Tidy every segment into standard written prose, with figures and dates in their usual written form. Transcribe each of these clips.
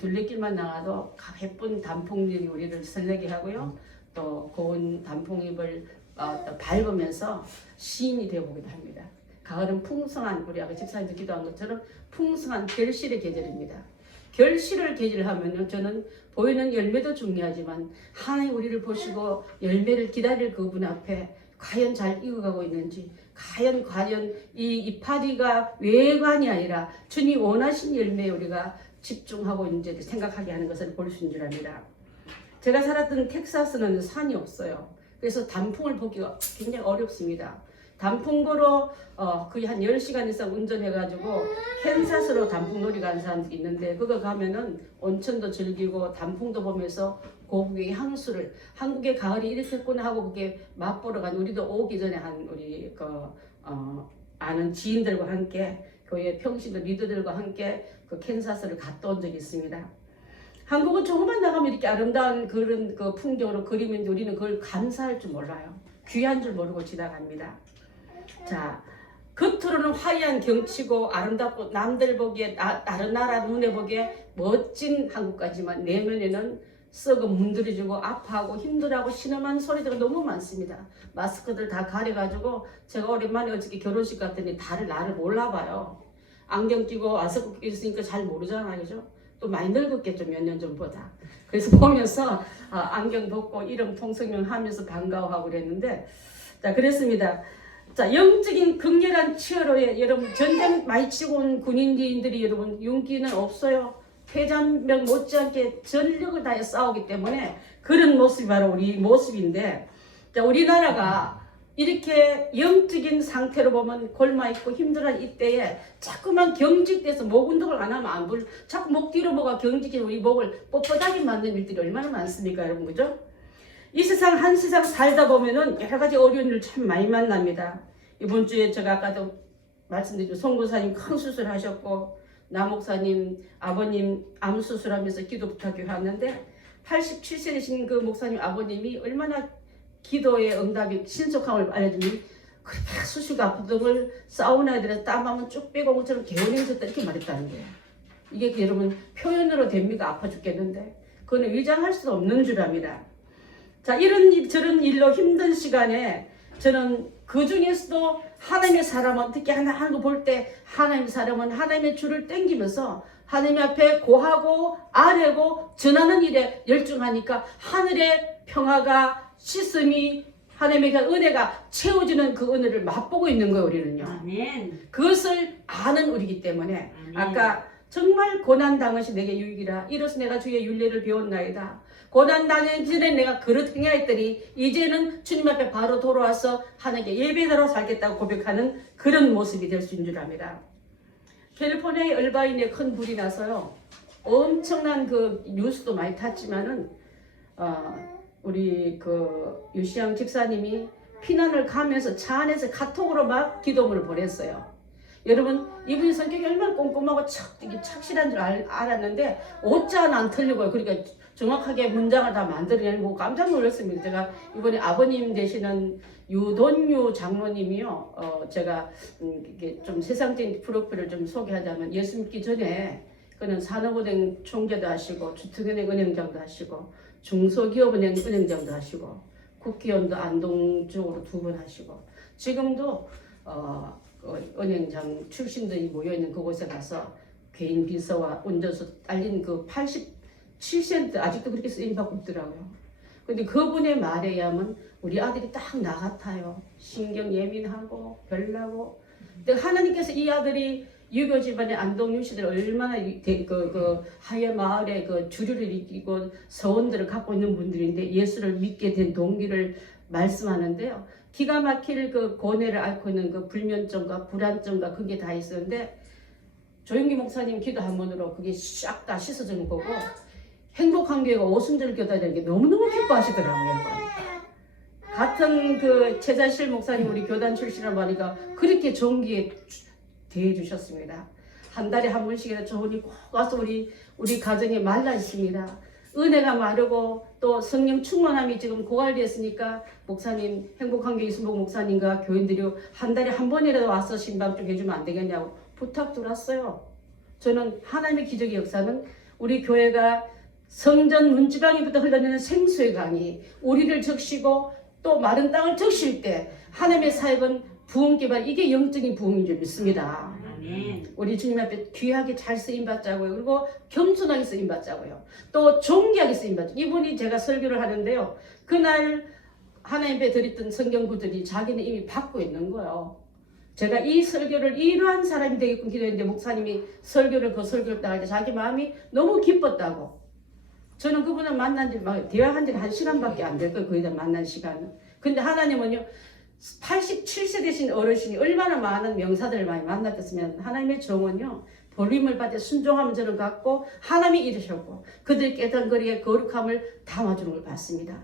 둘레길만 나가도 예쁜 단풍잎이 우리를 설레게 하고요. 또 고운 단풍잎을 또 밟으면서 시인이 되어보기도 합니다. 가을은 풍성한, 우리 아까 집사님도 기도한 것처럼 풍성한 결실의 계절입니다. 결실을 계절하면요, 저는 보이는 열매도 중요하지만 하나님 우리를 보시고 열매를 기다릴 그분 앞에 과연 잘 익어가고 있는지, 과연 이 이파리가 외관이 아니라 주님 원하신 열매에 우리가 집중하고 있는지를 생각하게 하는 것을 볼 수 있는 줄 압니다. 제가 살았던 텍사스는 산이 없어요. 그래서 단풍을 보기가 굉장히 어렵습니다. 단풍 보러 거의 한 10시간 이상 운전해가지고 캔사스로 단풍놀이 가는 사람들이 있는데, 그거 가면은 온천도 즐기고 단풍도 보면서 고국의 향수를, 한국의 가을이 이렇게 했구나 하고 그게 맛보러 간, 우리도 오기 전에 한 우리 아는 지인들과 함께 교회 평신도 리더들과 함께 그 캔사스를 갔다 온 적이 있습니다. 한국은 조금만 나가면 이렇게 아름다운 그런 그 풍경으로 그림인데 우리는 그걸 감사할 줄 몰라요. 귀한 줄 모르고 지나갑니다. 자, 겉으로는 화려한 경치고 아름답고 남들 보기에 다른 나라 눈에 보기에 멋진 한국까지만 내면에는 썩어 문드러지고 아파하고 힘들어하고 신음한 소리가 너무 많습니다. 마스크들 다 가려가지고 제가 오랜만에 어저께 결혼식 갔더니 나를 몰라봐요. 안경 끼고 와서 있으니까 잘 모르잖아요, 그죠? 또 많이 늙었겠죠, 몇 년 전보다. 그래서 보면서 안경 벗고 이름 통성명 하면서 반가워하고 그랬는데, 자, 그랬습니다. 자, 영적인 극렬한 치열로에 여러분 전쟁 많이 치고 온 군인들이 여러분 용기는 없어요. 회전병 못지않게 전력을 다해 싸우기 때문에 그런 모습이 바로 우리 모습인데, 자, 우리나라가 이렇게 영적인 상태로 보면 골마있고 힘들어한 이때에 자꾸만 경직돼서 목 운동을 안 하면 자꾸 목 뒤로 뭐가 경직해 우리 목을 뻣뻣하게 만드는 일들이 얼마나 많습니까, 여러분, 그죠? 이 세상 한 세상 살다 보면은 여러 가지 어려운 일 참 많이 만납니다. 이번 주에 제가 아까도 말씀드렸죠. 송 목사님 큰 수술하셨고, 나 목사님 아버님 암 수술하면서 기도 부탁해 왔는데 87세 되신 그 목사님 아버님이 얼마나 기도의 응답이 신속함을 알려주니 그렇게 수시가 아프던 걸 사우나에 들어서 땀하면 쭉 빼고 것처럼 개운해졌다 이렇게 말했다는 거예요. 이게 여러분 표현으로 됩니까? 아파 죽겠는데 그거는 위장할 수 없는 줄 압니다. 자, 이런 저런 일로 힘든 시간에 저는 그 중에서도 하나님의 사람은 특히 하는 거 볼 때 하나님의 사람은 하나님의 줄을 땡기면서 하나님 앞에 고하고 아뢰고 전하는 일에 열중하니까 하늘의 평화가 씻음이 하나님의 은혜가 채워지는 그 은혜를 맛보고 있는 거예요, 우리는요. 아멘. 그것을 아는 우리이기 때문에 아멘. 아까 정말 고난당한 것이 내게 유익이라 이로써 내가 주의 윤례를 배웠나이다. 고난당한 전에 내가 그릇 행하였더니 이제는 주님 앞에 바로 돌아와서 하나님께 예배자로 살겠다고 고백하는 그런 모습이 될 수 있는 줄 압니다. 캘리포니아의 얼바인에 큰 불이 나서요, 엄청난 그 뉴스도 많이 탔지만은 우리 그 유시양 집사님이 피난을 가면서 차 안에서 카톡으로 막 기도문을 보냈어요. 여러분, 이분이 성격이 얼마나 꼼꼼하고 착실한 줄 알았는데 옷자 하나 안 틀리고요. 그러니까 정확하게 문장을 다 만들어내고 깜짝 놀랐습니다. 제가 이번에 아버님 되시는 유돈유 장로님이요, 제가 이게 좀 세상적인 프로필을 좀 소개하자면 예수 믿기 전에 그는 산업은행 총재도 하시고 주택은행 은행장도 하시고 중소기업은행 은행장도 하시고 국회의원도 안동 쪽으로 2번 하시고 지금도 은행장 출신들이 모여있는 그곳에 가서 개인 비서와 운전수 딸린 그 87센트 아직도 그렇게 쓰임받고 있더라고요. 근데 그분의 말에 의하면 우리 아들이 딱 나 같아요. 신경 예민하고 별나고. 근데 하나님께서 이 아들이 유교 집안의 안동윤 씨들 얼마나 하회 마을의 그 주류를 이기고 서원들을 갖고 있는 분들인데 예수를 믿게 된 동기를 말씀하는데요. 기가 막힐 그 고뇌를 앓고 있는 그 불면증과 불안증과 그게 다 있었는데 조용기 목사님 기도 한 번으로 그게 싹 다 씻어지는 거고 행복한 교회가 오순절 교단이 되는 게 너무너무 기뻐하시더라고요. 같은 그 최자실 목사님 우리 교단 출신이라고 하니까 그렇게 존귀에 대해주셨습니다. 한 달에 한 번씩이나 좋으니 꼭 와서 우리 가정에 말라 있습니다. 은혜가 마르고 또 성령 충만함이 지금 고갈되었으니까 목사님 행복한교회 이순복 목사님과 교인들이 한 달에 한 번이라도 와서 신방 좀 해주면 안 되겠냐고 부탁 들었어요. 저는 하나님의 기적의 역사는 우리 교회가 성전 문지방위부터 흘러내는 생수의 강이 우리를 적시고 또 마른 땅을 적실 때 하나님의 사역은 부흥 개발, 이게 영적인 부흥인 줄 믿습니다. 우리 주님 앞에 귀하게 잘 쓰임받자고요. 그리고 겸손하게 쓰임받자고요. 또 존귀하게 쓰임받자고요. 이분이 제가 설교를 하는데요. 그날 하나님 앞에 드렸던 성경구들이 자기는 이미 받고 있는 거예요. 제가 이 설교를 이러한 사람이 되게끔 기도했는데 목사님이 그 설교를 따를 때 자기 마음이 너무 기뻤다고. 저는 그분을 만난 지 대화한 지는 1시간밖에 안 될 거예요. 거의 다 만난 시간은. 근데 하나님은요. 87세 되신 어르신이 얼마나 많은 명사들을 많이 만났겠으면 하나님의 정은요. 볼림을 받아 순종하면 저를 갖고 하나님이 이르셨고 그들의 깨달음거리에 거룩함을 담아주는 걸 봤습니다.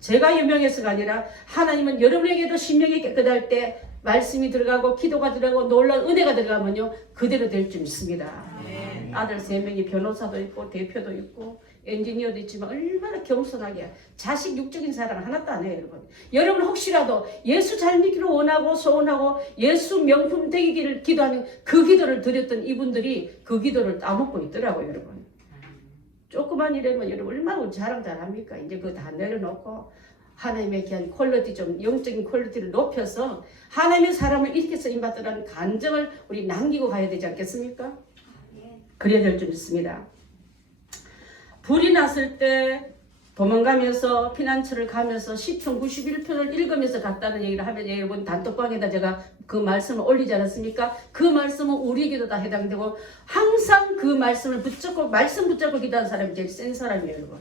제가 유명해서가 아니라 하나님은 여러분에게도 심령이 깨끗할 때 말씀이 들어가고 기도가 들어가고 놀라운 은혜가 들어가면요. 그대로 될 줄 믿습니다. 아들 3명이 변호사도 있고 대표도 있고 엔지니어도 있지만 얼마나 겸손하게 자식 육적인 사랑 하나도 안 해요. 여러분 혹시라도 예수 잘 믿기를 원하고 소원하고 예수 명품 되기를 기도하는 그 기도를 드렸던 이분들이 그 기도를 따먹고 있더라고요. 여러분 조그만 일에만 여러분 얼마나 자랑 잘합니까? 이제 그거 다 내려놓고 하나님의 귀한 퀄리티 좀 영적인 퀄리티를 높여서 하나님의 사람을 이렇게 쓰임받더라는 간증을 우리 남기고 가야 되지 않겠습니까? 그래야 될 줄 믿습니다. 불이 났을 때 도망가면서 피난처를 가면서 시편 91편을 읽으면서 갔다는 얘기를 하면 여러분 단톡방에다 제가 그 말씀을 올리지 않았습니까? 그 말씀은 우리에게도 다 해당되고 항상 그 말씀을 말씀 붙잡고 기도하는 사람이 제일 센 사람이에요. 여러분.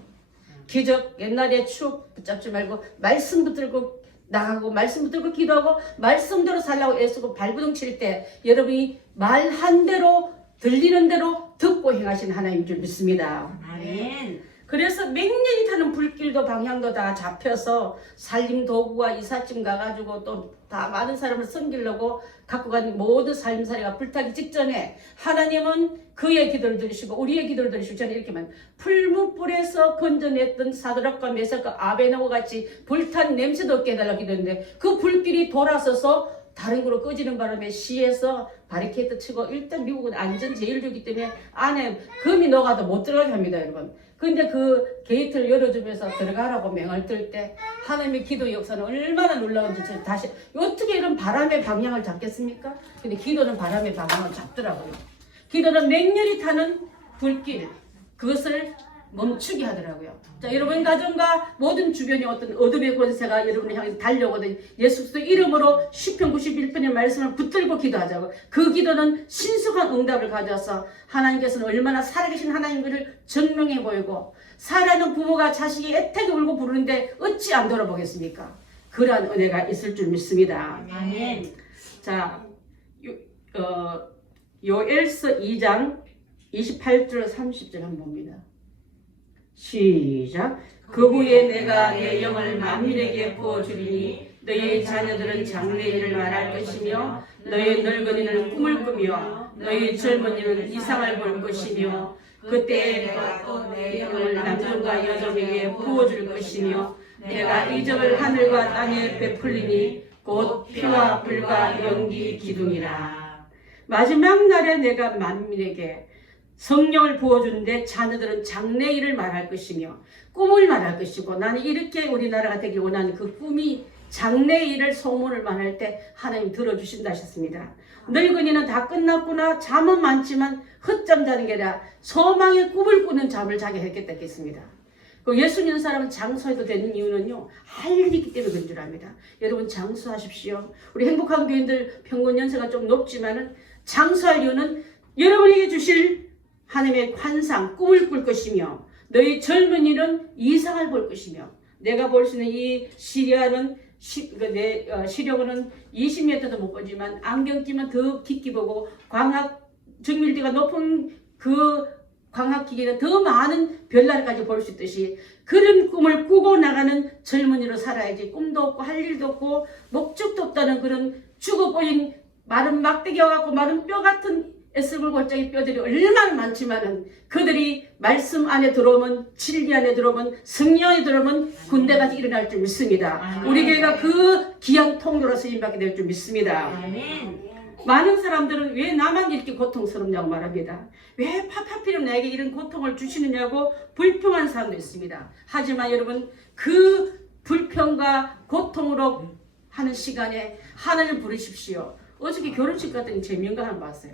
기적 옛날에 추억 붙잡지 말고 말씀 붙들고 나가고 말씀 붙들고 기도하고 말씀대로 살라고 애쓰고 발부둥 칠 때 여러분이 말 한 대로 들리는 대로 듣고 행하신 하나님인 줄 믿습니다. 아멘. 그래서 맹렬히 타는 불길도 방향도 다 잡혀서 살림 도구와 이삿짐 가가지고 또 다 많은 사람을 섬기려고 갖고 간 모든 살림살이가 불타기 직전에 하나님은 그의 기도를 들으시고 우리의 기도를 들으시고 저는 이렇게만 풀무불에서 건져냈던 사드락과 메삭과 아베나고 같이 불탄 냄새도 없게 해달라고 기도했는데 그 불길이 돌아서서 다른 곳으로 꺼지는 바람에 시에서 바리케이트 치고 일단 미국은 안전 제일주기 때문에 안에 금이 녹아도 못 들어가게 합니다. 여러분. 근데 그 게이트를 열어주면서 들어가라고 맹을 뜰 때 하나님의 기도 역사는 얼마나 놀라운지 다시 어떻게 이런 바람의 방향을 잡겠습니까? 근데 기도는 바람의 방향을 잡더라고요. 기도는 맹렬히 타는 불길 그것을 멈추게 하더라고요. 자, 여러분 가정과 모든 주변의 어떤 어둠의 권세가 여러분을 향해서 달려오거든 예수 그리스도 이름으로 시편 91편의 말씀을 붙들고 기도하자고. 그 기도는 신속한 응답을 가져와서 하나님께서는 얼마나 살아계신 하나님을 증명해 보이고 살아있는 부모가 자식이 애타게 울고 부르는데 어찌 안 돌아보겠습니까? 그러한 은혜가 있을 줄 믿습니다. 아멘. 자, 요엘서 2장 28절 30절 한번 봅니다. 시작. 그 후에 내가 내 영을 만민에게 부어주리니 너희의 자녀들은 장래일을 말할 것이며 너희의 늙은이는 꿈을 꾸며 너희의 젊은이는 이상을 볼 것이며 그때 내가 또 내 영을 남종과 여종에게 부어줄 것이며 내가 이적을 하늘과 땅에 베풀리니 곧 피와 불과 연기 기둥이라. 마지막 날에 내가 만민에게 성령을 부어주는데 자녀들은 장래일을 말할 것이며 꿈을 말할 것이고 나는 이렇게 우리나라가 되길 원하는 그 꿈이 장래일을 소문을 말할 때 하나님 들어주신다 하셨습니다. 늙은이는 다 끝났구나. 잠은 많지만 헛잠 자는 게 아니라 소망의 꿈을 꾸는 잠을 자게 했겠다 했습니다. 그 예수 믿는 사람은 장수해도 되는 이유는요. 할 일이 있기 때문에 그런 줄 압니다. 여러분 장수하십시오. 우리 행복한 교인들 평균 연세가 좀 높지만은 장수할 이유는 여러분에게 주실 하나님의 환상, 꿈을 꿀 것이며 너희 젊은이는 이상을 볼 것이며 내가 볼 수 있는 이 시력은 20m도 못 보지만 안경 끼면 더 깊게 보고 광학 정밀도가 높은 그 광학기계는 더 많은 별날까지 볼 수 있듯이 그런 꿈을 꾸고 나가는 젊은이로 살아야지 꿈도 없고 할 일도 없고 목적도 없다는 그런 죽어보인 마른 막대기와 같고 마른 뼈 같은 애쓰고 골짜기 뼈들이 얼마나 많지만은 그들이 말씀 안에 들어오면 진리 안에 들어오면 성령 안에 들어오면 군대가 일어날 줄 믿습니다. 우리 교회가 그 귀한 통로로 쓰임받게 될 줄 믿습니다. 많은 사람들은 왜 나만 이렇게 고통스럽냐고 말합니다. 왜 하필이면 나에게 이런 고통을 주시느냐고 불평한 사람도 있습니다. 하지만 여러분, 그 불평과 고통으로 하는 시간에 하나님을 부르십시오. 어저께 결혼식 갔더니 제 명가 하나 봤어요.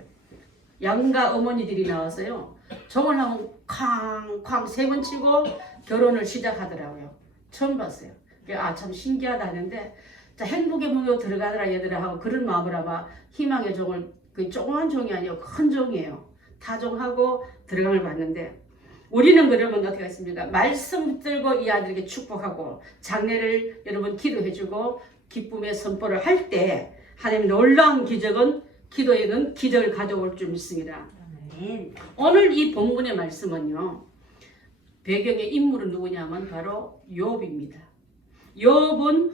양가 어머니들이 나와서요, 종을 하면 쾅쾅 3번 치고 결혼을 시작하더라고요. 처음 봤어요. 아, 참 신기하다 하는데, 자, 행복의 문으로 들어가더라 얘들아 하고 그런 마음으로 아마 희망의 종을, 그 조그만 종이 아니고 큰 종이에요. 타종하고 들어감을 받는데, 우리는 그러면 어떻게 했습니까? 말씀 들고 이 아들에게 축복하고 장례를 여러분 기도해주고 기쁨의 선포를 할 때 하나님 놀라운 기적은, 기도에는 기적을 가져올 줄 믿습니다. 오늘 이 본문의 말씀은요, 배경의 인물은 누구냐면 바로 욥입니다. 욥은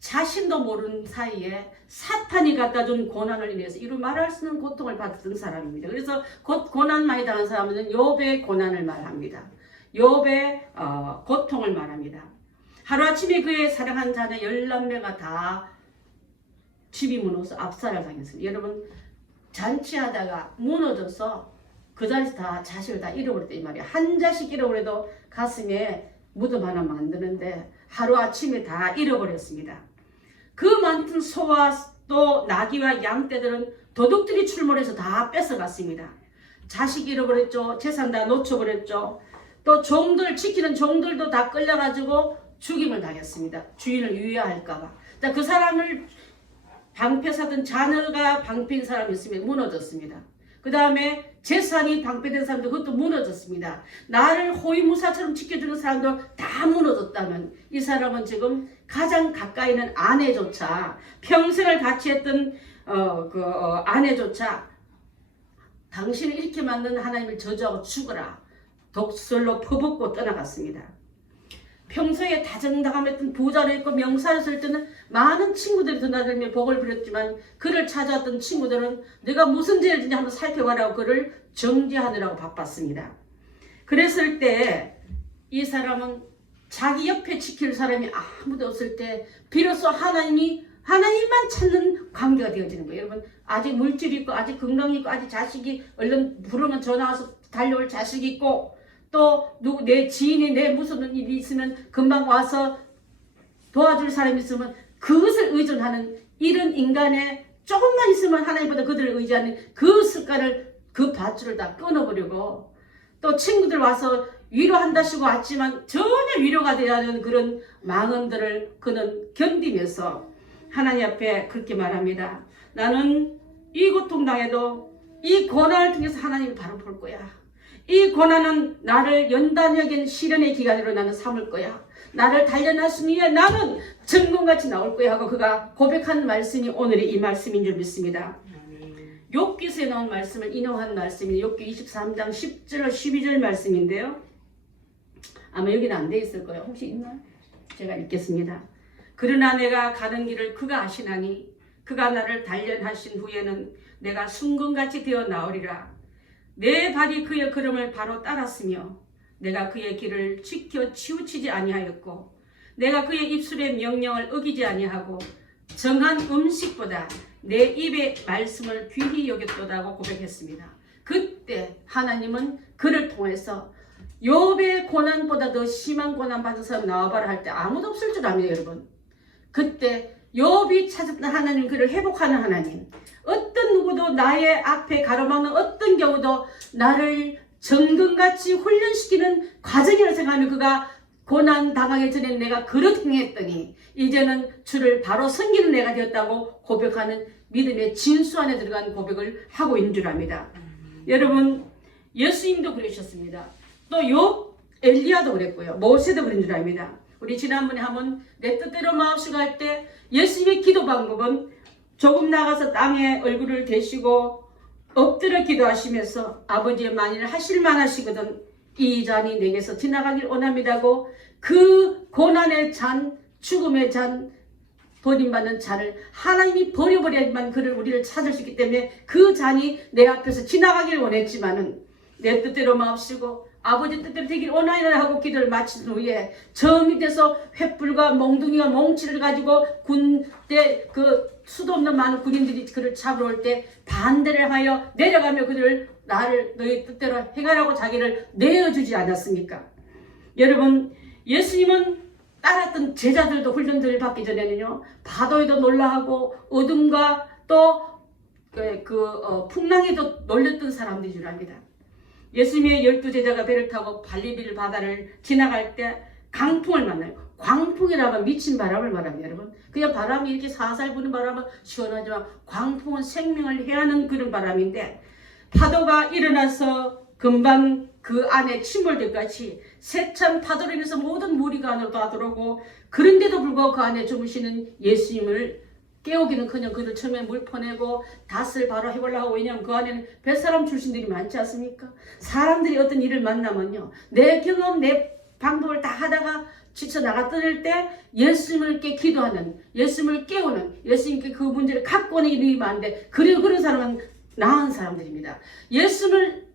자신도 모르는 사이에 사탄이 갖다 준 고난을 인해서 이루 말할 수 없는 고통을 받았던 사람입니다. 그래서 곧 고난 많이 당한 사람은 욥의 고난을 말합니다. 욥의 고통을 말합니다. 하루아침에 그의 사랑한 자녀 11명가 다 집이 무너서 압살을 당했습니다. 여러분, 잔치하다가 무너져서 그 자리에서 다 자식을 다 잃어버렸다 이 말이에요. 한 자식 잃어버려도 가슴에 무덤 하나 만드는데 하루아침에 다 잃어버렸습니다. 그 많던 소와 또 나귀와 양떼들은 도둑들이 출몰해서 다 뺏어갔습니다. 자식 잃어버렸죠. 재산 다 놓쳐버렸죠. 또 종들, 지키는 종들도 다 끌려가지고 죽임을 당했습니다. 주인을 유의할까봐. 그 사람을 방패사던 자녀가 방패인 사람이 있으면 무너졌습니다. 그 다음에 재산이 방패된 사람도 그것도 무너졌습니다. 나를 호위무사처럼 지켜주는 사람도 다 무너졌다면 이 사람은 지금 가장 가까이 있는 아내조차, 평생을 같이 했던 아내조차 당신을 이렇게 만든 하나님을 저주하고 죽어라, 독설로 퍼붓고 떠나갔습니다. 평소에 다정다감했던 부자로 있고 명사를 쓸 때는 많은 친구들이 드나들며 복을 부렸지만 그를 찾아왔던 친구들은 내가 무슨 죄를 지냐 한번 살펴봐라고 그를 정죄하느라고 바빴습니다. 그랬을 때 이 사람은 자기 옆에 지킬 사람이 아무도 없을 때 비로소 하나님만 찾는 관계가 되어지는 거예요. 여러분, 아직 물질이 있고 아직 건강이 있고 아직 자식이 얼른 부르면 전화 와서 달려올 자식이 있고 또 내 지인이 내 무슨 일이 있으면 금방 와서 도와줄 사람이 있으면 그것을 의존하는 이런 인간의 조금만 있으면 하나님보다 그들을 의지하는 그 습관을, 그 밧줄을 다 끊어버리고 또 친구들 와서 위로한다시고 왔지만 전혀 위로가 되지 않는 그런 망언들을 그는 견디면서 하나님 앞에 그렇게 말합니다. 나는 이 고통 당해도 이 고난을 통해서 하나님을 바로 볼 거야. 이 고난은 나를 연단하긴 시련의 기간으로 나는 삼을 거야. 나를 단련하시기 위해 나는 정금같이 나올 거야 하고 그가 고백한 말씀이 오늘의 이 말씀인 줄 믿습니다. 욥기서에 나온 말씀을 인용한 말씀이 욥기 23장 10절 12절 말씀인데요. 아마 여기는 안 돼 있을 거예요. 혹시 있나요? 제가 읽겠습니다. 그러나 내가 가는 길을 그가 아시나니 그가 나를 단련하신 후에는 내가 순금같이 되어 나오리라. 내 발이 그의 걸음을 바로 따랐으며 내가 그의 길을 지켜 치우치지 아니하였고 내가 그의 입술의 명령을 어기지 아니하고 정한 음식보다 내 입의 말씀을 귀히 여겼도다고 고백했습니다. 그때 하나님은 그를 통해서 욥의 고난보다 더 심한 고난 받은 사람 나와봐라 할 때 아무도 없을 줄 압니다. 여러분, 그때 욥이 찾았던 하나님, 그를 회복하는 하나님, 어떤 누구도 나의 앞에 가로막는 어떤 경우도 나를 정금같이 훈련시키는 과정이라고 생각하며 그가 고난 당하기 전에 내가 그렇게 행했더니 이제는 주를 바로 섬기는 내가 되었다고 고백하는 믿음의 진수 안에 들어간 고백을 하고 있는 줄 압니다. 여러분, 예수님도 그러셨습니다. 또 욥, 엘리야도 그랬고요. 모세도 그런 줄 압니다. 우리 지난번에 한번 내 뜻대로 마옵시고 할 때 예수님의 기도 방법은 조금 나가서 땅에 얼굴을 대시고 엎드려 기도하시면서 아버지의 만일 하실만 하시거든 이 잔이 내게서 지나가길 원합니다고 그 고난의 잔, 죽음의 잔, 버림받는 잔을 하나님이 버려버려야만 그를 우리를 찾을 수 있기 때문에 그 잔이 내 앞에서 지나가길 원했지만은 내 뜻대로 마옵시고 아버지 뜻대로 되길 원하노라 하고 기도를 마친 후에 저 밑에서 횃불과 몽둥이와 몽치를 가지고 군대 그 수도 없는 많은 군인들이 그를 잡으러 올 때 반대를 하여 내려가며 그들을 나를 너희 뜻대로 행하라고 자기를 내어주지 않았습니까? 여러분, 예수님은 따랐던 제자들도 훈련들을 받기 전에는요, 바다에도 놀라하고 어둠과 또 풍랑에도 놀렸던 사람들인 줄 압니다. 예수님의 12제자가 배를 타고 갈릴리 바다를 지나갈 때 강풍을 만나요. 광풍이라면 미친 바람을 말합니다, 여러분. 그냥 바람이 이렇게 살살 부는 바람은 시원하지만 광풍은 생명을 해하는 그런 바람인데, 파도가 일어나서 금방 그 안에 침몰될 같이 세찬 파도로 인해서 모든 물이 그 안으로 다 들어오고, 그런데도 불구하고 그 안에 주무시는 예수님을 깨우기는커녕 그를 처음에 물 퍼내고 닷을 바로 해보려고 하고, 왜냐하면 그 안에는 뱃사람 출신들이 많지 않습니까? 사람들이 어떤 일을 만나면요, 내 경험 내 방법을 다 하다가 지쳐 나갔을 때 예수님께 기도하는, 예수님을 깨우는, 예수님께 그 문제를 갖고 오는 일이 많은데, 그리고 그런 사람은 나은 사람들입니다. 예수님을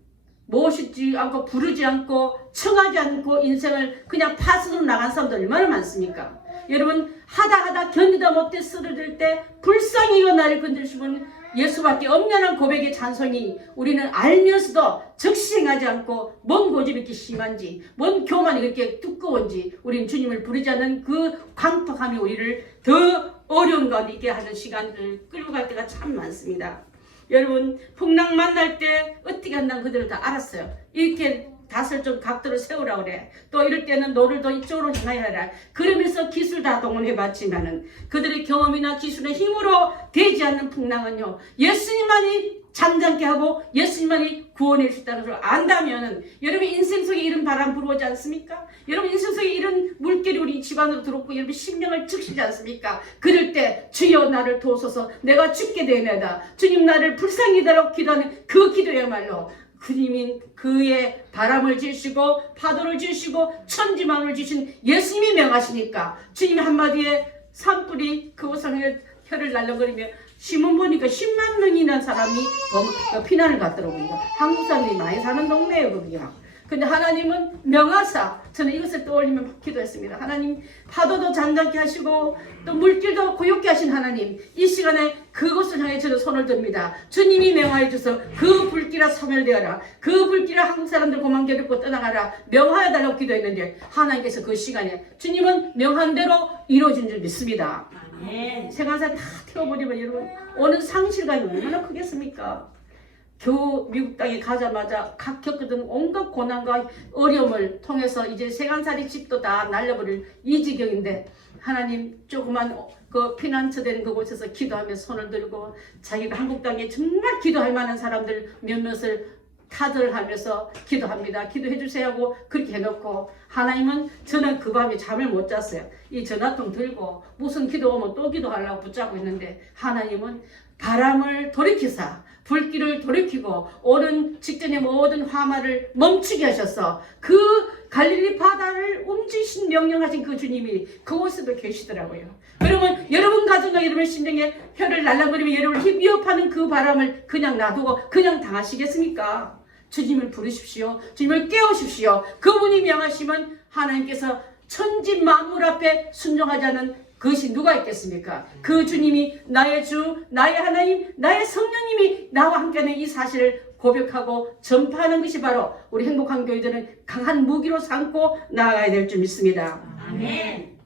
모시지 않고 부르지 않고 청하지 않고 인생을 그냥 파스로 나간 사람들 얼마나 많습니까? 여러분, 하다 견디다 못해 쓰러질 때 불쌍히 이거 나를 건드리시면 예수밖에 없냐는 고백의 찬송이, 우리는 알면서도 적시행하지 않고 뭔 고집이 이렇게 심한지, 뭔 교만이 그렇게 두꺼운지, 우리는 주님을 부르지 않는 그 광폭함이 우리를 더 어려운 가운데 있게 하는 시간을 끌고 갈 때가 참 많습니다. 여러분, 풍랑 만날 때 어떻게 한다는 그들을 다 알았어요. 이렇게 닷을 좀 각도로 세우라 그래. 또 이럴 때는 노를 더 이쪽으로 향하여라. 그러면서 기술 다 동원해봤지만은 그들의 경험이나 기술의 힘으로 되지 않는 풍랑은요, 예수님만이 잠잠케 하고 예수님만이 구원해 주셨다는 걸 안다면은, 여러분 인생 속에 이런 바람 불어오지 않습니까? 여러분 인생 속에 이런 물결이 우리 집안으로 들어오고 여러분 심령을 적시지 않습니까? 그럴 때 주여 나를 도우소서, 내가 죽게 되네다, 주님 나를 불쌍히 여기라고 기도하는 그 기도야말로 주님이 그의 바람을 지으시고 파도를 지으시고 천지만을 지으신 예수님이 명하시니까, 주님이 한마디에 산불이 그곳을 혀를 날려거리며 신문 보니까 10만 명이나 사람이 피난을 갔더라고요. 한국 사람들이 많이 사는 동네예요, 거기가. 근데 하나님은 명하사, 저는 이것을 떠올리며 기도했습니다. 하나님, 파도도 잠잠케 하시고 또 물길도 고요케 하신 하나님, 이 시간에 그곳을 향해 저는 손을 듭니다. 주님이 명하여 주셔서 그 불길아 소멸되어라, 그 불길아 한국 사람들 고만 겨루고 떠나가라 명하여 달라고 기도했는데, 하나님께서 그 시간에 주님은 명한 대로 이루어진 줄 믿습니다. 생활사 다 태워버리면 여러분 오는 상실감이 얼마나 크겠습니까? 겨우 미국 땅에 가자마자 각 겪었던 온갖 고난과 어려움을 통해서 이제 세간살이 집도 다 날려버릴 이 지경인데, 하나님 조그만 그 피난처된 그곳에서 기도하며 손을 들고 자기가 한국 땅에 정말 기도할 만한 사람들 몇몇을 타들하면서 기도합니다. 기도해 주세요 하고 그렇게 해놓고, 하나님은, 저는 그 밤에 잠을 못 잤어요. 이 전화통 들고 무슨 기도 오면 또 기도하려고 붙잡고 있는데, 하나님은 바람을 돌이키사 불길을 돌이키고 오는 직전의 모든 화마를 멈추게 하셔서 그 갈릴리 바다를 움직이신 명령하신 그 주님이 그곳에도 계시더라고요. 그러면 여러분 가정과 여러분 심령에 혀를 날랑거리며 여러분을 위협하는 그 바람을 그냥 놔두고 그냥 당하시겠습니까? 주님을 부르십시오. 주님을 깨우십시오. 그분이 명하시면 하나님께서 천지 만물 앞에 순종하지 않은 그것이 누가 있겠습니까? 그 주님이 나의 주, 나의 하나님, 나의 성령님이 나와 함께하는 이 사실을 고백하고 전파하는 것이 바로 우리 행복한 교회들은 강한 무기로 삼고 나아가야 될 줄 믿습니다. 아멘.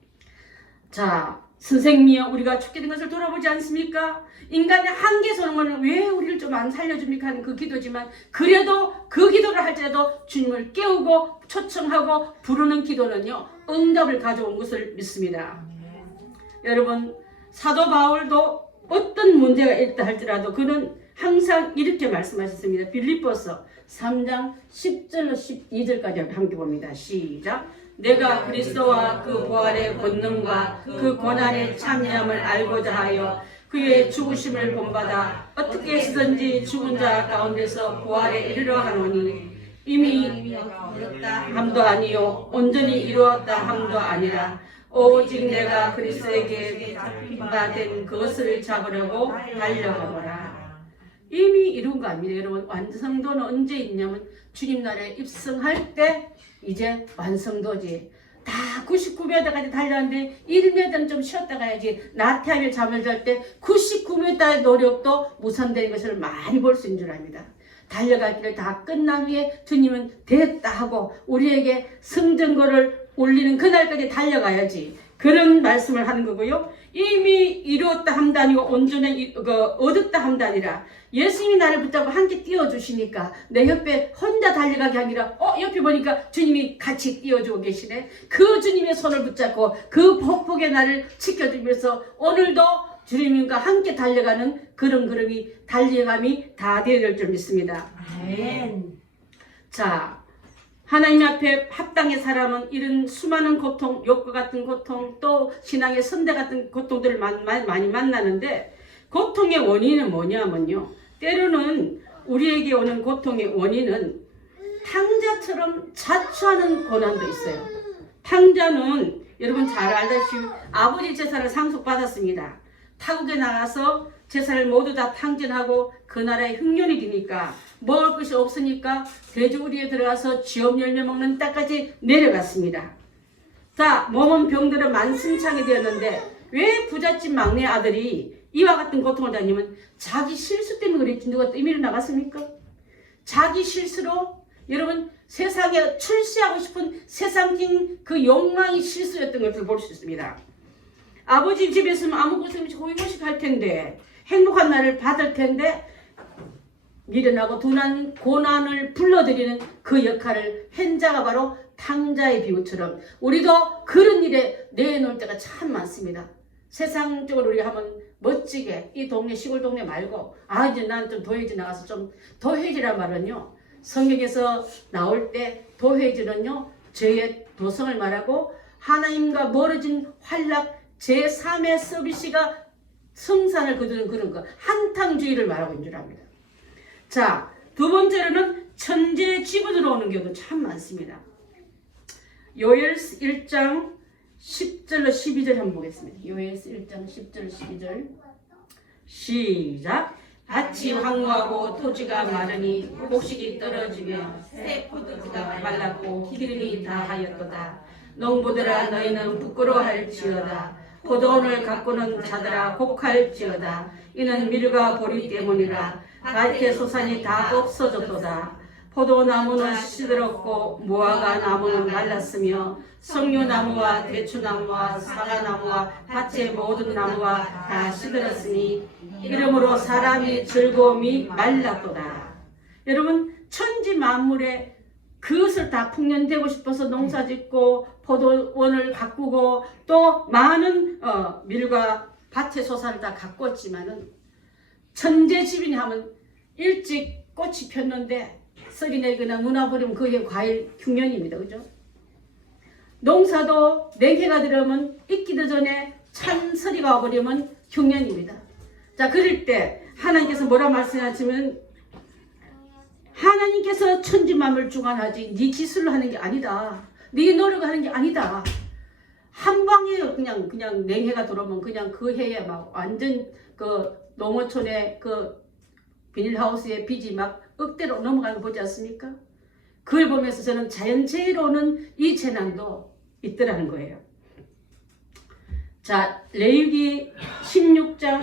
자, 선생님이여, 우리가 죽게 된 것을 돌아보지 않습니까? 인간의 한계 소망은 왜 우리를 좀 안 살려줍니까 하는 그 기도지만, 그래도 그 기도를 할지라도 주님을 깨우고 초청하고 부르는 기도는요, 응답을 가져온 것을 믿습니다. 여러분, 사도 바울도 어떤 문제가 있다 할지라도 그는 항상 이렇게 말씀하셨습니다. 빌립보서 3장 10절로 12절까지 함께 봅니다. 시작. 내가 그리스도와 그 부활의 권능과 그 고난의 참여함을 알고자 하여 그의 죽으심을 본받아 어떻게 해서든지 죽은 자 가운데서 부활에 이르러 하노니, 이미 이루었다 함도 아니요 온전히 이루었다 함도 아니라 오직 내가 그리스도에게 잡힌 바 된 그것을 잡으려고 달려가노라. 이미 이룬 거 아닙니다. 여러분 완성도는 언제 있냐면 주님 나라에 입성할 때 이제 완성도지. 다 99m까지 달렸는데 1m는 좀 쉬었다 가야지. 나태하며 잠을 잘 때 99m의 노력도 무산되는 것을 많이 볼 수 있는 줄 압니다. 달려갈 길을 다 끝난 후에 주님은 됐다 하고 우리에게 승전거를 올리는 그날까지 달려가야지. 그런 말씀을 하는 거고요. 이미 이루었다 함도 아니고 온전히 얻었다 함도 아니라 예수님이 나를 붙잡고 함께 띄워주시니까 내 옆에 혼자 달려가게 아니라 옆에 보니까 주님이 같이 띄워주고 계시네. 그 주님의 손을 붙잡고 그 폭풍에 나를 지켜주면서 오늘도 주님과 함께 달려가는 그런 걸음이 달려감이 다 되어야 될 줄 믿습니다. 아멘. 자, 하나님 앞에 합당의 사람은 이런 수많은 고통, 욕과 같은 고통, 또 신앙의 선대 같은 고통들을 많이 만나는데 고통의 원인은 뭐냐면요. 때로는 우리에게 오는 고통의 원인은 탕자처럼 자초하는 고난도 있어요. 탕자는 여러분 잘 알다시피 아버지 제사를 상속받았습니다. 타국에 나가서 제사를 모두 다 탕진하고 그 나라의 흉년이 되니까 먹을 것이 없으니까 돼지우리에 들어가서 쥐업 열매 먹는 땅까지 내려갔습니다. 자, 몸은 병들어 만신창이 되었는데 왜 부잣집 막내 아들이 이와 같은 고통을 다니면 자기 실수 때문에 그랬지 누가 의미를 나갔습니까? 자기 실수로 여러분 세상에 출세하고 싶은 세상적인 그 욕망이 실수였던 것을 볼 수 있습니다. 아버지 집에 있으면 아무 고생 없이 호의고식 할 텐데 행복한 날을 받을 텐데 미련하고 둔한 고난을 불러들이는 그 역할을 한 자가 바로 탕자의 비유처럼 우리도 그런 일에 내놓을 때가 참 많습니다. 세상적으로 우리가 하면 멋지게 이 동네 시골 동네 말고 이제 난 좀 도회지 나가서 좀 도회지란 말은요. 성경에서 나올 때 도회지는요. 죄의 도성을 말하고 하나님과 멀어진 환락 제3의 서비스가 성산을 거두는 그런 거 한탕주의를 말하고 있는 줄 압니다. 자, 두 번째로는 천재 집으로 오는 경우도 참 많습니다. 요엘스 1장 10절로 12절 한번 보겠습니다. 요엘스 1장 10절 12절 시작. 밭이 황무하고 토지가 마르니 곡식이 떨어지며 새 포도주가 말랐고 기름이 다하였도다. 농부들아 너희는 부끄러워할지어다. 포도원을 가꾸는 자들아 곡할지어다. 이는 밀과 보리 때문이라. 밭의 소산이 다 없어졌도다. 포도나무는 시들었고 무화과 나무는 말랐으며 석류나무와 대추나무와 사과나무와 밭의 모든 나무와 다 시들었으니 이러므로 사람이 즐거움이 말랐도다. 여러분 천지 만물에 그것을 다 풍년되고 싶어서 농사짓고 포도원을 가꾸고 또 많은 밀과 밭의 소산을 다 가꿨지만은 천재지변이 하면 일찍 꽃이 폈는데 썩이 내거나 누나 버리면 그게 과일 흉년입니다. 그죠? 농사도 냉해가 들어오면 익기도 전에 찬서리가 와버리면 흉년입니다. 자, 그럴 때 하나님께서 뭐라 말씀하시면 하나님께서 천지만물을 주관하지 네 기술로 하는 게 아니다. 네 노력하는 게 아니다. 한 방에 그냥 냉해가 들어오면 그냥 그 해에 막 완전 그 농어촌의 그 비닐하우스의 빚이 막 억대로 넘어가는 거 보지 않습니까? 그걸 보면서 저는 자연재해로는 이 재난도 있더라는 거예요. 자, 레위기 26장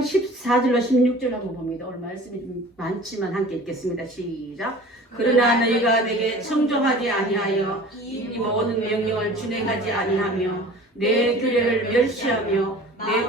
14절로 16절 한번 봅니다. 오늘 말씀이 좀 많지만 함께 읽겠습니다. 시작. 그러나 너희가 내게 청종하지 아니하여 이 모든 명령을 준행하지 아니하며 내 규례를 멸시하며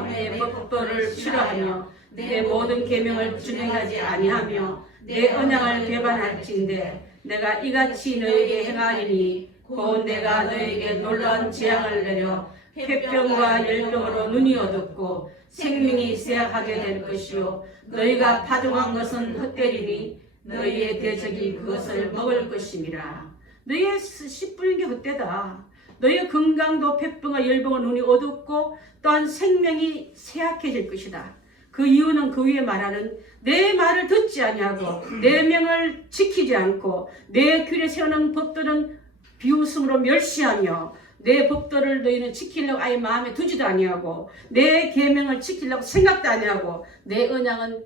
내 법도를 싫어하며 내 모든 계명을 준행하지 아니하며 내 언약을 배반할진대 내가 이같이 너에게 행하리니 곧 내가 너에게 놀라운 재앙을 내려 폐병과 열병으로 눈이 어둡고 생명이 쇠약하게 될 것이요 너희가 파종한 것은 헛되리니 너희의 대적이 그것을 먹을 것임이라. 너희의 씨 뿌린 게 헛되다. 너희의 건강도 폐병과 열병으로 눈이 어둡고 또한 생명이 쇠약해질 것이다. 그 이유는 그 위에 말하는 내 말을 듣지 아니하고 내 명을 지키지 않고 내 규례 세우는 법들은 비웃음으로 멸시하며 내 법도를 너희는 지키려고 아예 마음에 두지도 아니하고 내 계명을 지키려고 생각도 아니하고 내 언약은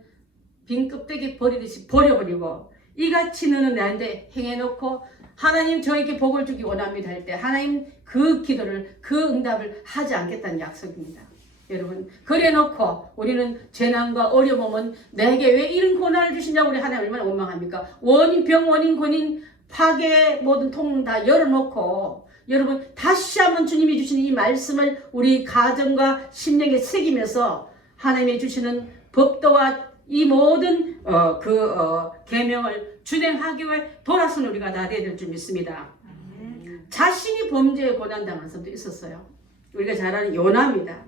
빈 껍데기 버리듯이 버려버리고 이같이 너는 나한테 행해놓고 하나님 저에게 복을 주기 원합니다 할 때 하나님 그 기도를 그 응답을 하지 않겠다는 약속입니다. 여러분 그래놓고 우리는 재난과 어려움은 내게 왜 이런 고난을 주시냐고 우리 하나님 얼마나 원망합니까? 원인 병 원인 권인 파괴의 모든 통로를 다 열어놓고 여러분 다시 한번 주님이 주시는 이 말씀을 우리 가정과 심령에 새기면서 하나님이 주시는 법도와 이 모든 계명을 준행하기 위해 돌아선 우리가 다 돼야 될 줄 믿습니다. 자신이 범죄에 고난당한 사람도 있었어요. 우리가 잘 아는 요나입니다.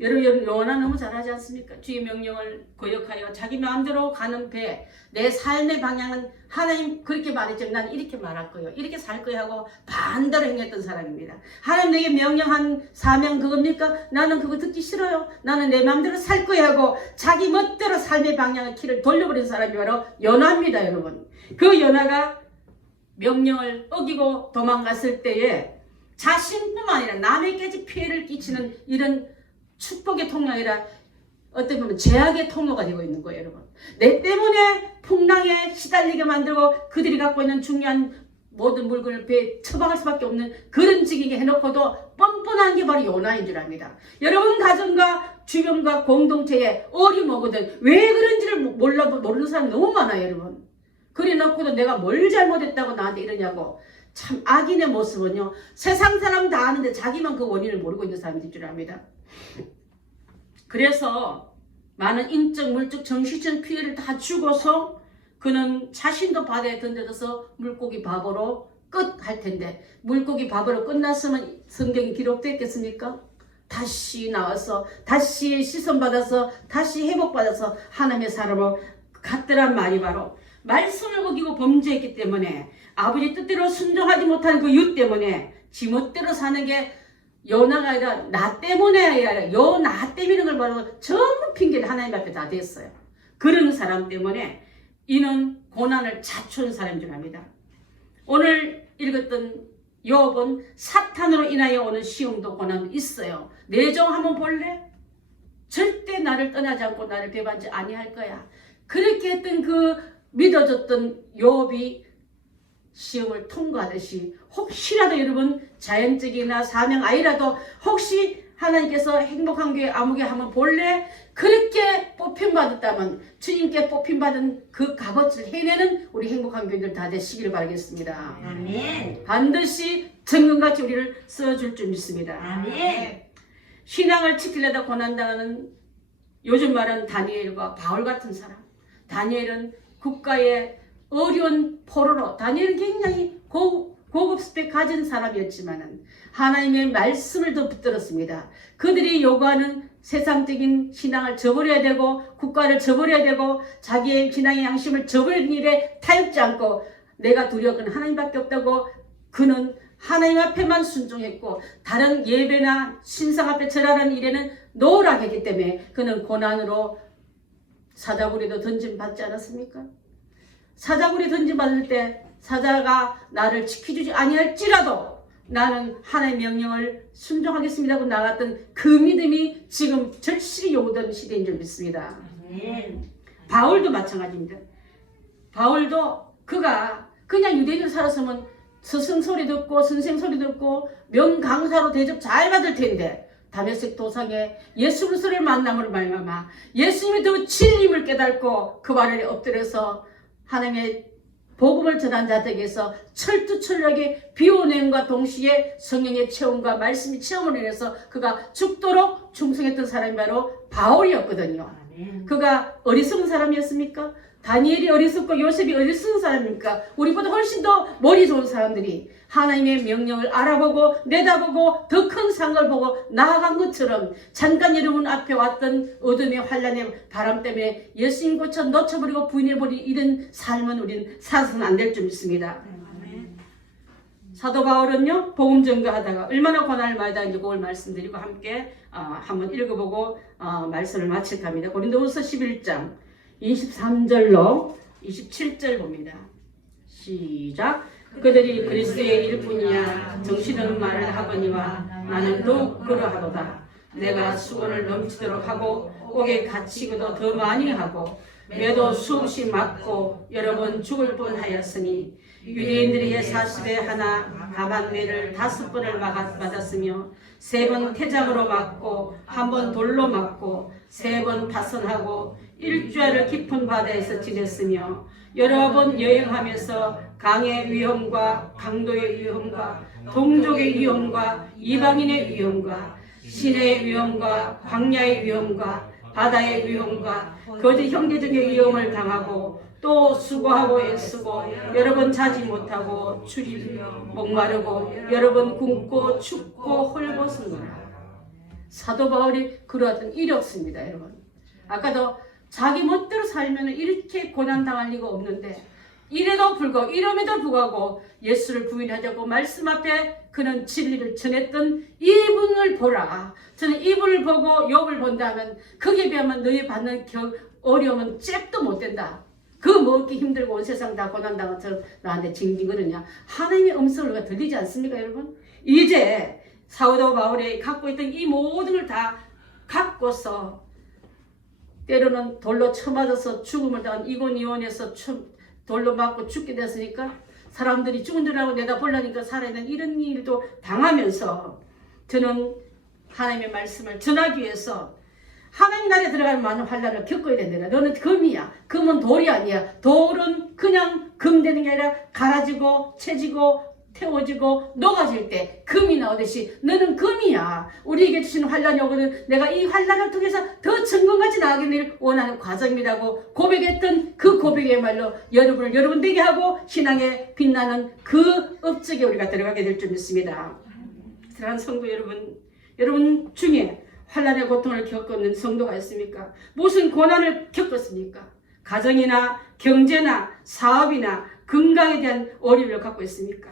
여러분 요나 너무 잘하지 않습니까? 주의 명령을 거역하여 자기 마음대로 가는 배, 내 삶의 방향은 하나님 그렇게 말했죠. 난 이렇게 말할 거예요. 이렇게 살 거예요 하고 반대로 행했던 사람입니다. 하나님 내게 명령한 사명 그겁니까? 나는 그거 듣기 싫어요. 나는 내 마음대로 살 거예요 하고 자기 멋대로 삶의 방향의 키를 돌려버린 사람이 바로 요나입니다. 여러분 그 요나가 명령을 어기고 도망갔을 때에 자신뿐만 아니라 남에게까지 피해를 끼치는 이런 축복의 통로가 아니라 어떻게 보면 죄악의 통로가 되고 있는 거예요. 여러분 내 때문에 풍랑에 시달리게 만들고 그들이 갖고 있는 중요한 모든 물건을 배에 처박을 수밖에 없는 그런 직위게 해놓고도 뻔뻔한 게 바로 요나인 줄 압니다. 여러분 가정과 주변과 공동체에 어려움 오거든 왜 그런지를 모르는 사람이 너무 많아요. 여러분 그래 놓고도 내가 뭘 잘못했다고 나한테 이러냐고. 참 악인의 모습은요 세상 사람 다 아는데 자기만 그 원인을 모르고 있는 사람이 될 줄 압니다. 그래서 많은 인적, 물적, 정신적 피해를 다 주고서 그는 자신도 바다에 던져져서 물고기 바보로 끝 할 텐데 물고기 바보로 끝났으면 성경이 기록됐겠습니까? 다시 나와서 다시 시선받아서 다시 회복받아서 하나님의 사람으로 갔더란 말이 바로 말씀을 어기고 범죄했기 때문에 아버지 뜻대로 순종하지 못한 그 이유 때문에 지멋대로 사는 게 요나가 아니라 나 때문에 아니라 요 나 때문에 걸 바로 전부 핑계를 하나님 앞에 다 댔어요. 그런 사람 때문에 이는 고난을 자초한 사람인 줄 압니다. 오늘 읽었던 욥은 사탄으로 인하여 오는 시험도 고난도 있어요. 내정 한번 볼래? 절대 나를 떠나지 않고 나를 배반하지 아니할 거야. 그렇게 했던 그 믿어줬던 욥이 시험을 통과하듯이 혹시라도 여러분 자연적이나 사명 아니라도 혹시 하나님께서 행복한 교회 아무개 한번 볼래? 그렇게 뽑힘받았다면 주님께 뽑힘받은 그 값어치를 해내는 우리 행복한 교회들 다 되시기를 바라겠습니다. 아멘. 반드시 정금같이 우리를 써줄 줄 믿습니다. 아멘. 신앙을 지키려다 고난당하는 요즘 말하는 다니엘과 바울 같은 사람. 다니엘은 국가의 어려운 포로로 다니엘은 굉장히 고급 스펙 가진 사람이었지만은 하나님의 말씀을 더 붙들었습니다. 그들이 요구하는 세상적인 신앙을 저버려야 되고 국가를 저버려야 되고 자기의 신앙의 양심을 저버리는 일에 타협지 않고 내가 두려운 건 하나님밖에 없다고 그는 하나님 앞에만 순종했고 다른 예배나 신상 앞에 절하는 일에는 노력했기 때문에 그는 고난으로 사자굴에도 던짐받지 않았습니까? 사자굴에 던짐받을 때 사자가 나를 지켜주지 아니할지라도 나는 하나님의 명령을 순종하겠습니다 하고 나갔던 그 믿음이 지금 절실히 요구되는 시대인 줄 믿습니다. 바울도 마찬가지입니다. 바울도 그가 그냥 유대인으로 살았으면 스승 소리 듣고 선생 소리 듣고 명강사로 대접 잘 받을 텐데 다메섹 도상에 예수 그리스도를 만남으로 말미암아 예수님이 더 진리임을 깨닫고 그 발에 엎드려서 하나님의 복음을 전한 자들에게서 철두철력의 비오냄과 동시에 성령의 체험과 말씀의 체험을 인해서 그가 죽도록 충성했던 사람이 바로 바울이었거든요. 그가 어리석은 사람이었습니까? 다니엘이 어리석고 요셉이 어리석은 사람입니까? 우리보다 훨씬 더 머리 좋은 사람들이 하나님의 명령을 알아보고 내다보고 더 큰 상을 보고 나아간 것처럼 잠깐 여러분 앞에 왔던 어둠의 환란의 바람 때문에 예수님 고쳐 놓쳐버리고 부인해버린 이런 삶은 우리는 살아서는 안 될 줄 믿습니다. 사도 바울은요 복음 전가하다가 얼마나 고난을 많이 당했는지 그걸 말씀드리고 함께 한번 읽어보고 말씀을 마칠까 합니다. 고린도후서 11장 23절로 27절 봅니다. 시작. 그들이 그리스도의 일뿐이야 정신없는 말을 하거니와 나는 더욱 그러하도다. 내가 수고를 넘치도록 하고 옥에 갇히고도 더 많이 하고 매도 수없이 맞고 여러 번 죽을 뻔하였으니 유대인들이 예사십에 하나 다만 매를 5번을 맞았으며 3번 태장으로 맞고 1번 돌로 맞고 3번 파선하고 일주일을 깊은 바다에서 지냈으며 여러 번 여행하면서 강의 위험과 강도의 위험과 동족의 위험과 이방인의 위험과 신의 위험과 광야의 위험과 바다의 위험과 거짓 형제적인 위험을 당하고 또 수고하고 애쓰고 여러 번 자지 못하고 출입 목마르고 여러 번 굶고 춥고 헐벗은 거라. 사도 바울이 그러하던 일이 없습니다, 여러분. 아까도 자기 멋대로 살면 이렇게 고난당할 리가 없는데 이럼에도 불구하고 예수를 부인하자고 말씀 앞에 그는 진리를 전했던 이분을 보라. 저는 이분을 보고 욥을 본다면 거기에 비하면 너희 받는 어려움은 잽도 못 된다. 그 먹기 힘들고 온 세상 다 고난당한 것처럼 나한테 징징거리냐. 하나님의 음성을 우리가 들리지 않습니까, 여러분? 이제 사도 바울이 갖고 있던 이 모든 걸 다 갖고서 때로는 돌로 쳐맞아서 죽음을 당한 이곤이온에서 돌로 맞고 죽게 됐으니까 사람들이 죽은 줄 알고 내다보려니까 살아있는 이런 일도 당하면서 저는 하나님의 말씀을 전하기 위해서 하나님 나라에 들어가는 많은 환난을 겪어야 된다. 너는 금이야. 금은 돌이 아니야. 돌은 그냥 금 되는 게 아니라 갈아지고 채지고 태워지고 녹아질 때 금이 나오듯이 너는 금이야. 우리에게 주시는 환난이 오거든 내가 이 환난을 통해서 더 증거같이 나아가기를 원하는 과정이라고 고백했던 그 고백의말로 여러분을 여러분 되게 하고 신앙에 빛나는 그 업적에 우리가 들어가게 될 줄 믿습니다. 사랑하는 성도 여러분 중에 환난의 고통을 겪었는 성도가 있습니까? 무슨 고난을 겪었습니까? 가정이나 경제나 사업이나 건강에 대한 어려움을 갖고 있습니까?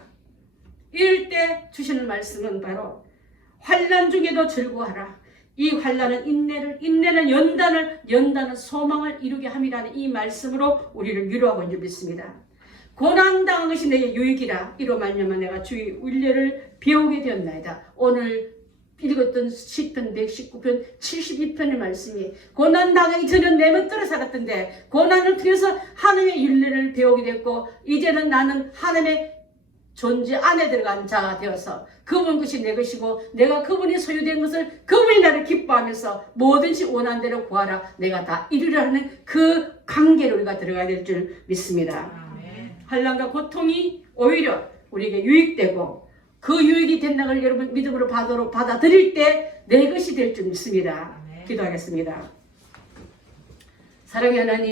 이럴 때 주시는 말씀은 바로 환난 중에도 즐거워하라. 이 환난은 인내는 연단은 소망을 이루게 함이라는 이 말씀으로 우리를 위로하고 있는 줄 믿습니다. 고난당한 것이 내게 유익이라. 이로 말미암아 내가 주의 윤례를 배우게 되었나이다. 오늘 읽었던 시편 119편 72편의 말씀이 고난당하기 전에 내 멋대로 살았던데 고난을 통해서 하나님의 윤례를 배우게 됐고 이제는 나는 하나님의 존재 안에 들어간 자가 되어서 그분 것이 내 것이고 내가 그분이 소유된 것을 그분이 나를 기뻐하면서 뭐든지 원하는 대로 구하라. 내가 다 이루려 하는 그 관계로 우리가 들어가야 될 줄 믿습니다. 환난과 고통이 오히려 우리에게 유익되고 그 유익이 된다는 걸 여러분 믿음으로 받아들일 때 내 것이 될 줄 믿습니다. 기도하겠습니다. 사랑의 하나님,